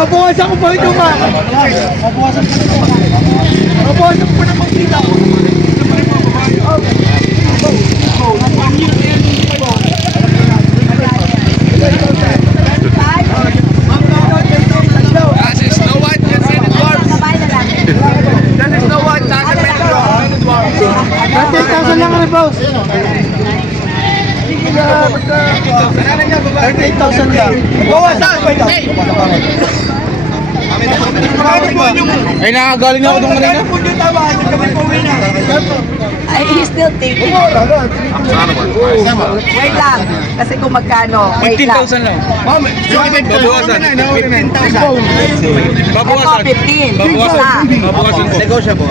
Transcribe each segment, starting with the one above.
Babawasan ko pa ito ba? Babawasan ko pa. Babawasan ko pa ng pagkita. Lang ang boss. 38,000 lang. Bawasan. Ay, nakagaling na ako doon kanina. Ay, he's still thinking. Wait lang. Kasi kung magkano. Wait lang. 15,000 lang. Babawasan. Babawasan. 15. Babawasan po. Negotiable.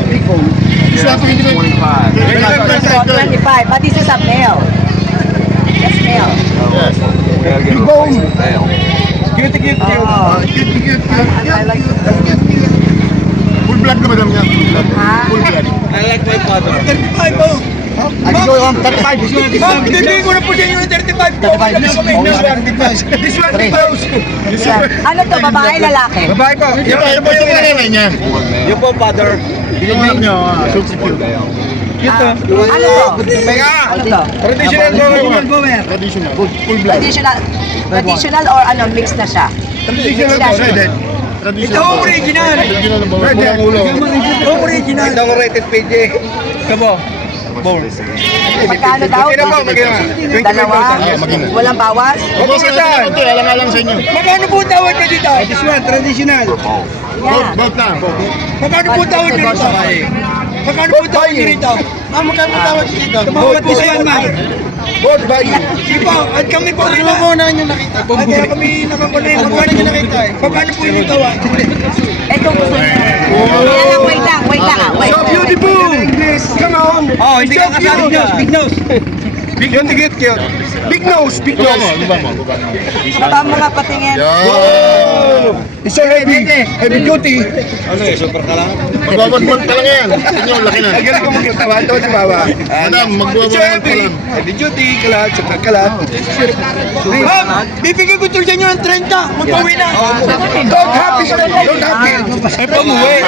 25. But this is a male. Yes, male. Big bone. Cute. Cute. I like it. Full blood na madam niya. Full blood. I like my father. 35 oh. Ma'am, 35. Ma'am, bibigyan ko na po sa inyo ng 35. 35. This one, big house. Ano to, babae, lalaki? Babae po. Yan po yung nanay niya. Yung po, father. Bigyan niyo, super cute. Ano to? Ano to? Traditional bower. Traditional. Full blood. Traditional or ano, mix na siya? Traditional po, redhead. Ito original. Original ng bower. Ito original. Ito ang rated PJ. Kamo. Magkano daw? Dalawa? Walang bawas? Alang-alang sa inyo. Magkano po tawad nyo dito? This one, traditional. Yeah. Both lang. Magkano po tawad nyo dito? Magkano po tawad nyo dito? Magkano tawag dito? Tumawad this one, ma'am. Both by you. Sige po, at kami po rin. Muna nyo nakita. At kami nakakunin. Magkano nyo nakita eh? Magkano po yung tawad? Ito gusto niya. Wait lang. Wait. So beautiful! Come on! Oh, hindi ka kasali niya. Big nose. Big cute. Big nose. Baba mo nga patingin. It's so heavy. Heavy duty. Ano eh, super ka lang? Magbabagman ka lang yan. Inyo, laki na.Agaling ko magkatawa. Ito si Baba. Madam, magbabagman ka lang. Heavy duty, kalat, super kalat. Ma'am, bibigyan ko ito sa inyo ng 30. Magpawin na. Don't happy. Don't happy. Ay, pamuwi.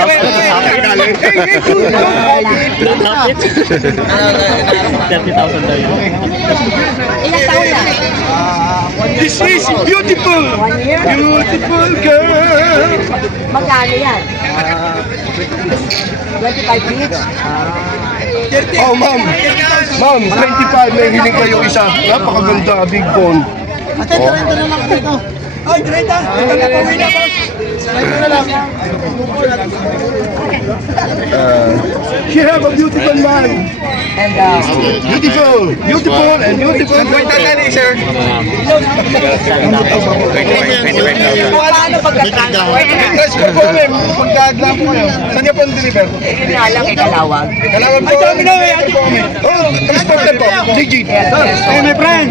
Ilang taon na? This is beautiful. 1 year? Beautiful girl. Magkano yan? 25 each? Oh, ma'am. Ma'am, 25. May hiling kayo isa. Napakaganda. Big bone. Ate, 30 na lang dito. Ay, 30. Magpawin na po. She have a beautiful mind. And Beautiful and beautiful. Sir. paano pagka-transfer? Pagkadlang po kayo. Saan niyo po deliver? Yun nga lang, ikalawag. Kalawag po. Ay, dami na eh. Ate po kami. Oh, transported po. Digit. Hey, my friend.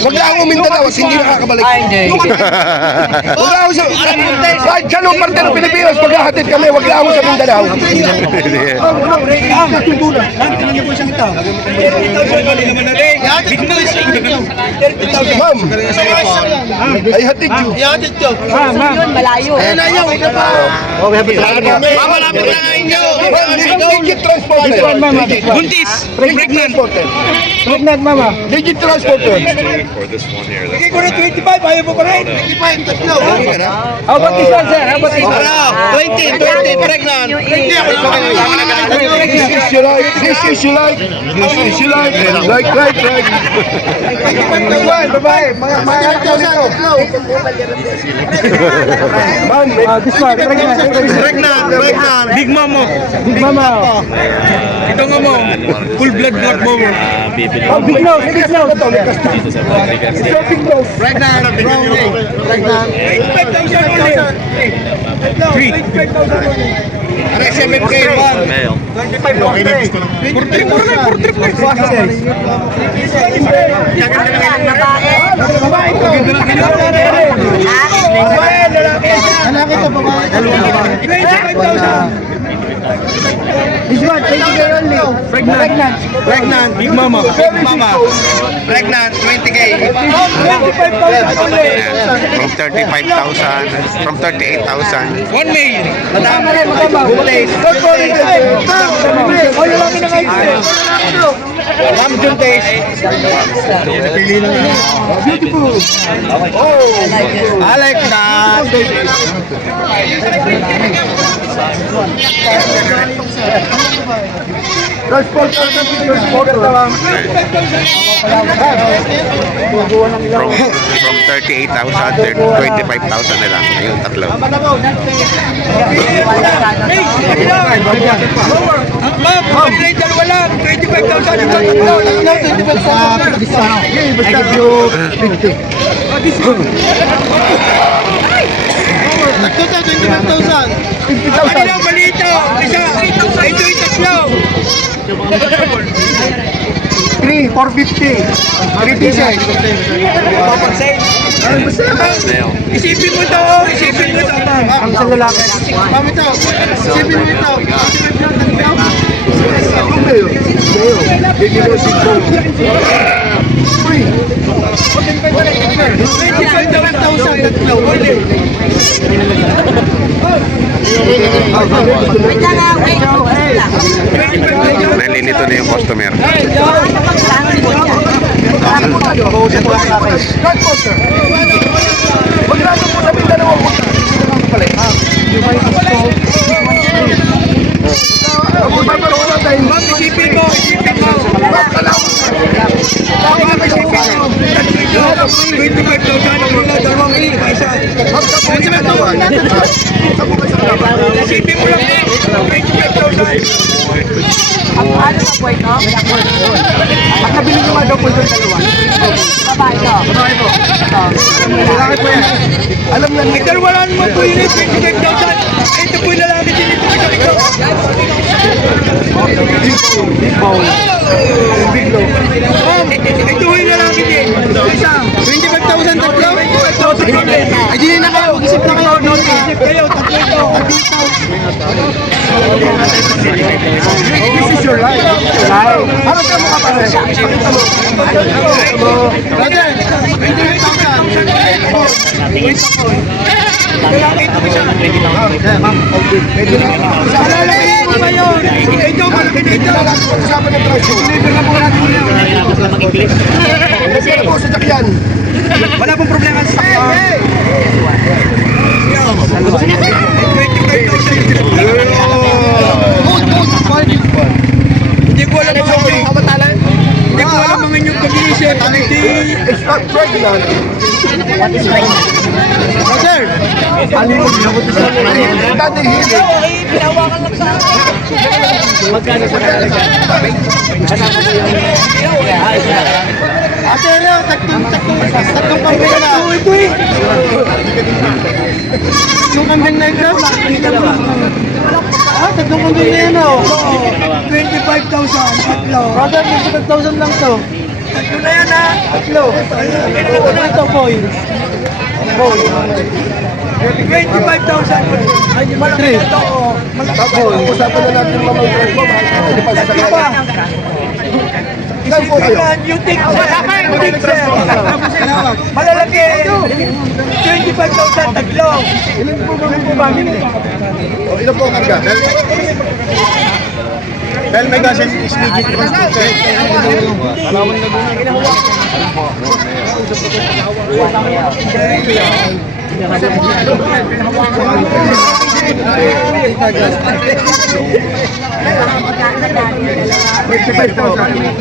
Wag lang akong Mindanao, hindi nakakabalik. Ay, hindi. Wag lang ako sa... Kahit sa anong parte ng Pilipinas, paghahatid kami, wag lang ako sa Mindanao. Ma'am, I hatid you. Yun, malayo. Mamalapit lang inyo. Digit transported. Buntis. Pregnant. Pregnant, mama. Digit transported. Bigay ko na 25. Ayaw mo pa rin. 25, tatlo. How about this one, sir? How about this one? 20, pregnant. This is you like. This is you like. This is you like. Right. Bye-bye. Mga Man, this one. Pregnant. Big mama. Big mama. Ito nga mo. Full blood black mower. Oh, big nose. Big nose. It's a big nose. Pregnant. Pregnant. 25,000 ulit. Three. 25,000 ulit. RSMFK 1. Ano yan, babae? Babae ko. Ha? Babae, lalaki. Lalaki to, babae. 25,000. This one, 20K only. Pregnant. Pregnant, Big Mama. Big Mama. Pregnant, 20K. 25,000 only. From 35,000, from 38,000. One male. Madam, good days. Good morning. Oh, lalaki na kayo. Madam, good days. Beautiful. Oh, I like that. Transport. From 38,000 to 25,000 na lang. Ayun, tatlo. Ma'am, kanina yung dalawa lang. 25,000 yung tatlo. I give you 50. Total 25,000. 50,000. Kanina, maliit o. Isa, ito yung tatlo. 3, 450. 3 pieces. Isipin mo to, isipin mo to. Ang sa lalaki. Mami to. Sipin mo ito. 25,000. Wait lang ah, wait. Nalilito na yung customer. Ma'am, isipin mo, isipin mo. Isipin mo. 25,000 ang wala, dalawang ilipa, isa. Isipin mo lang eh. 25,000. Ano na po ito? At nabili ko nga daw po yung dalawa. Babae to. Lalaki po yan. Alam na May dalawa naman po yun eh, 25,000. Ito po yung lalaki din ito. Ma'am, ito po yung lalaki din. Isa. 25,000 tatlo? 25,000. Ay, di na kayo. Mag-isip na kayo. Isip kayo, tatlo ito. This is your life. Ano ka mo kapatid? Pakita mo. Brother, 25,000. Alalain mo ba yun? Ito, malaki na ito. Usapan ng presyo. Libre na po natin yun. Libre na po sa sakyan. Wala pong problema sa sakyan. 25,000. Hindi ko alam mga hindi ko alam mga inyong pag-iisip. It's not pregnant. Brother, alin mo ginabot sa akin. Dati hili. Pinawakan lang sa akin. Ate, tatlong kambing na. Ito eh. Tatlong kambing na ito. Ah, tatlong kambing na yan oh. 25,000. Tatlo. Brother, 25,000 lang to. Tatlo na yan ha. Tatlo. Ito, boy. Boy. 25,000. Ay, malaki na ito. Boy. Usapan na natin mamang presyo. Tatlo pa. Isipin lang, you think sir. Malalaki. 25,000 tatlo. Ilan po ba? Ilan po ang karga? Dahil may gasin isligit transport. Alaman na doon.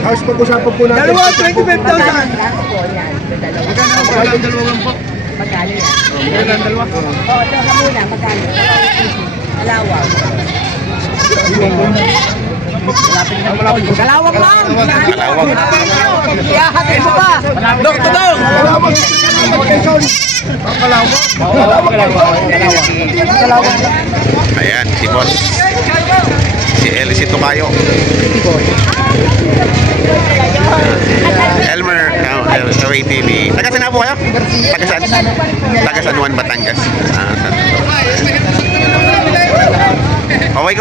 House pag-usapan po natin. Dalawa, 25,000. Magkano yan? Oo, ito ka muna. Magkano? Alawa. Kalawang lang! Kalawang. Iyahatid mo pa! Dok to dok. Ayan, si boss. Si LC Tukayo. Elmer, Ray TV. Taga saan na po kayo? Taga saan? Taga San Juan, Batangas. Ah, San Juan. Kaway.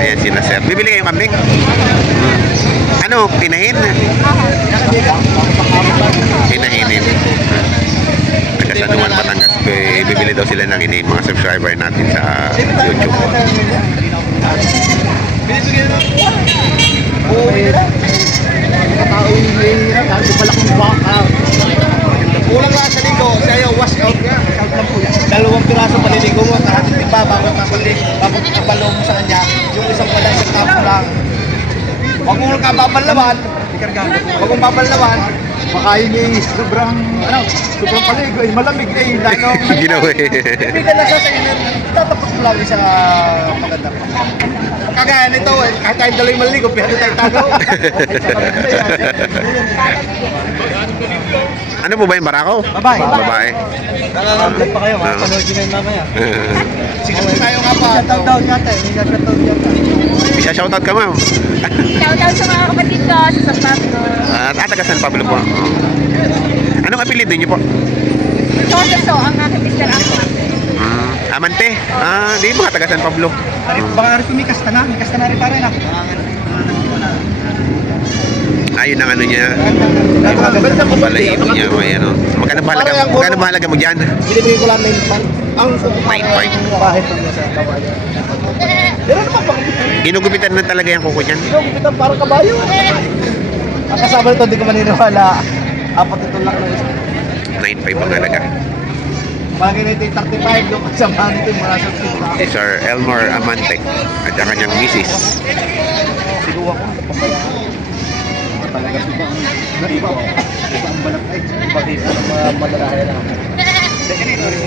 Ayan sila sir. Bibili kayong kambing? Ano, pinahin? Pinahinin. Taga San Juan, Batangas. Bibili daw sila ng ini mga subscriber natin sa YouTube. Kulang lang sa linggo, sa'yo, wash out nga. Dalawang piraso paliligo mo, karating timba, bago kapalo mo sa kanya, yung isang palang sa tapo lang. Huwag mo ka babalawan, huwag mong babalawan, baka yun yung sobrang paligo, malamig na yung lalo. Ginawa eh. Hindi ka na sa tingin, tatapos mo lang sa maganda. Kagaya nito, kahit tayong dalawang maligo, pero tayo tagaw. Ano po ba yung barako? Babae. Babae. Nakakablat pa kayo, mapanood nyo na yun mamaya. Sige tayo nga pa. Shoutout nga tayo, may shoutout nga tayo. Isa shoutout ka ma'am. Shoutout sa mga kapatid ko sa San Pablo. Taga San Pablo po. Anong apelido niyo po? So, ang aking Mr. Ahmad. Amante. Di mga taga San Pablo. Baka rin kumikas na rin pa rin ako. Ayun ang ano niya. Balahibo niya. May ano. Magkano mahalaga mo dyan? Binibigay ko lang 9 months. Ang 9.5. kahit naman sa kabayo. Pero naman pang Ginugupitan na talaga yung kuko dyan. ginugupitan parang kabayo. Ang kasama nito, hindi ko maniniwala. Apat ito lang ng isa. 9.5 ang halaga. Bagay na ito yung 35, yung kasama nito yung mga sa Si Sir Elmore Amante at ang kanyang misis. Siguro ako, pabayaan. Talaga iba ang balat ay iba dito ng mga malalahay na.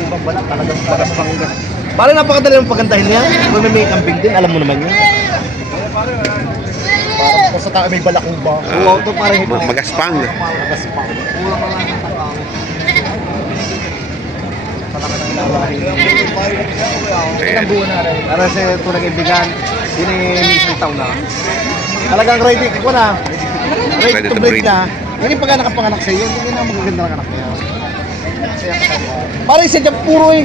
Ibang balat talagang para sa panggas. Parang napakadali ng pagandahin niya. Kung may kambing din, alam mo naman yun. Parang sa tao may balakong ba? Oo, ito parang ito. Magaspang. Magaspang. Kulang na lang ang tao. Talaga ng lawahin. Ilang buwan na rin. Para sa ito nag-ibigan, isang taon na. Talagang ready ko na. Ready to breed na. Yan yung pagka nakapanganak sa iyo, yun ang magaganda ng anak niya. Parang isa dyan puro eh.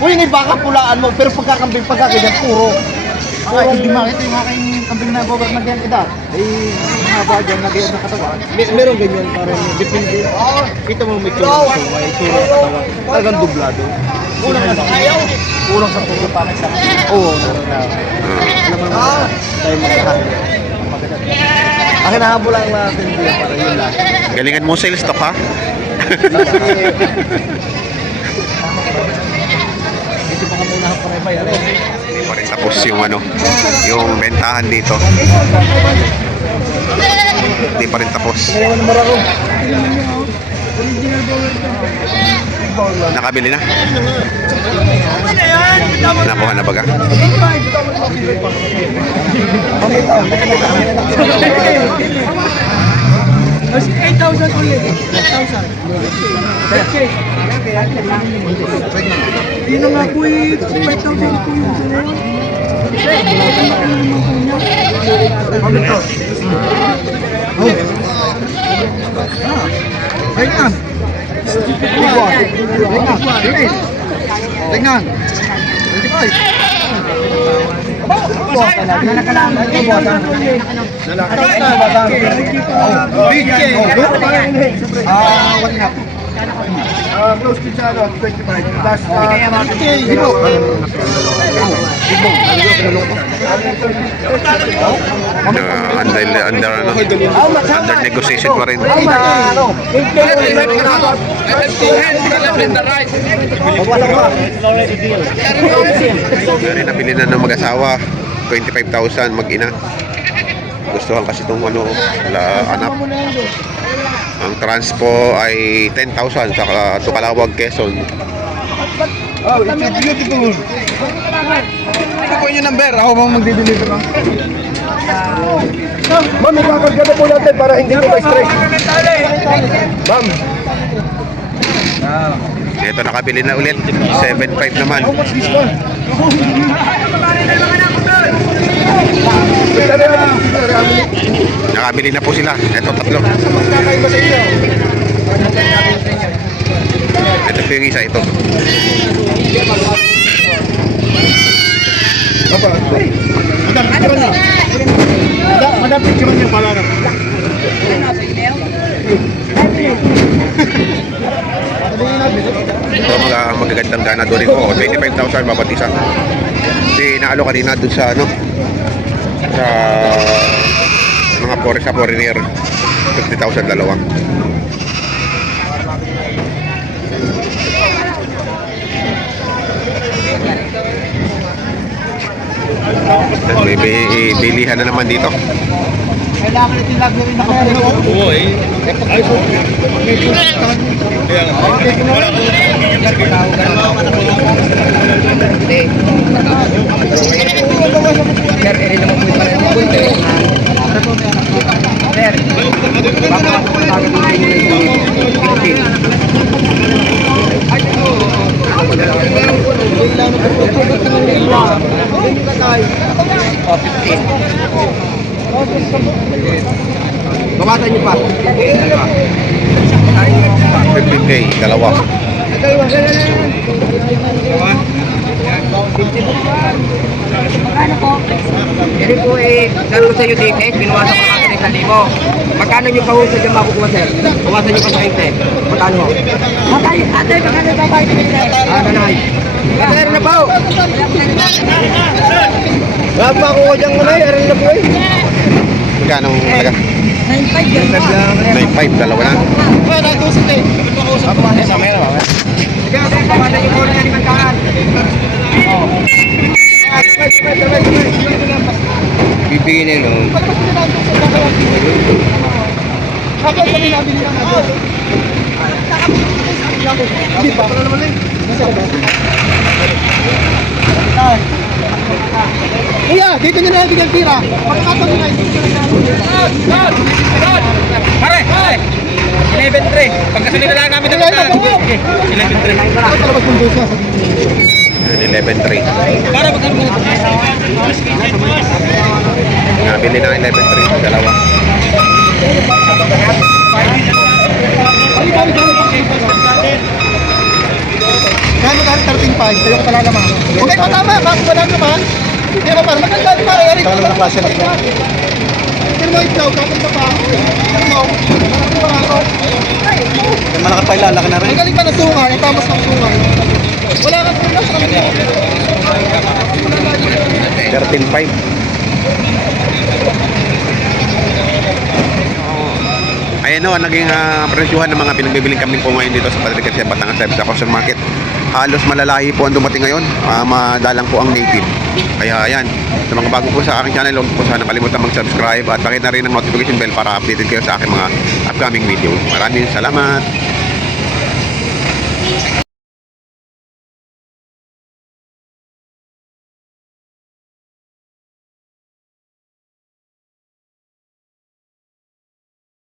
Uy, may baka pulaan mo, pero pagkakambing pagkakanyan puro. Ay, hindi makita yung aking kambing na gover na ganyan edad. Eh, mahaba dyan na ganyan na katawan. Meron ganyan, parang depende. Kita mo may tulong sa may tulong sa katawan. Talagang dublado. Kulang sa puso pa sa akin. Oo, meron na. Alam mo naman, tayo magkahal. Akin nahabulan natin din para yun lang. Galingan mo sales stock ha? Ito pa ka muna ako rin ba yan? Hindi pa rin tapos yung ano, yung bentahan dito. Hindi pa rin tapos. Ngayon naman ako. Nakabili na? Nakuha na baga? Mas 8,000 ulit. 8,000. Yun na nga po eh. 5,000 po yung Tingnan. Tingnan. 25. Close to sa 25. Plus, Under negotiation pa rin. Nabili na ng mag-asawa 25,000 mag-ina. Gustuhan kasi itong ano, anak. Ang transpo ay 10,000 sa Tukalawag, Quezon. Oh, it's beautiful. Ito po yung number. Ako bang magdi-deliver lang? Ma'am, ikakarga na po natin para hindi ko ma-stress. Ma'am. Ito nakabili na ulit. 7.5 naman. How much this one? Nakabili na po sila. Ito tatlo. Magkakaiba sa inyo. Ito po yung isa ito. Papa, Madam, picture niya pala. Ito mga magagandang ganador rin ko. 25,000 bawat isa. Kasi naalo kanina dun sa ano, sa mga sa foreigner. 50,000 dalawa. May bilihan na naman dito. Kailangan natin lagi rin nakapuno. Oo eh. Sir, eri naman po pala yung punto. Sir, baka bawasan niyo pa. 15K, dalawa. Magkano po? Yan po dalo sa iyo ticket, binawasan ko kasi 1,000. Magkano niyo pa ho sa dyan makukuha, sir? Bawasan niyo pa sa 20. Magkano ho? Ate, magkano ba ba ito? Nanay. Sir, na po! Wala pa ako dyan nganay, aral na po eh. Magkano talaga? 9.5 yan. 9.5, dalawa na. Wala, gusto eh. Sa meron ba? Sige, bawasan niyo po rin yan, 500. Bibigyan nila. Kuya, dito nyo na lang bigyan tira. Pagkakataon nyo na, dito nyo na lang. Pare! 11-3. Pagkasunod na lang namin ng 11-3. 11.3. Para magkano mo? Nabili na 11.3, dalawa. Kano ka 13.5? Tayo ko talaga naman. Okay, patama. Kaso ba lang naman? Hindi ba para maganda di ba? Eric, wala na klase rin. Pero mo ikaw, kapit ka pa. Ano mo? Malaki pa ilalaki na rin. Ang galing ka na sungay, ang tamas ng sungay. Wala kang pula sa kanila. 13.5. Ayan o, naging presyuhan ng mga pinagbibiling kami po ngayon dito sa Padre Garcia, Batangas Live sa Caution Market. Halos malalahi po ang dumating ngayon. Madalang po ang native. Kaya ayan, sa mga bago po sa aking channel, huwag po sana kalimutan mag-subscribe at pakita rin ang notification bell para updated kayo sa aking mga upcoming video. Maraming salamat!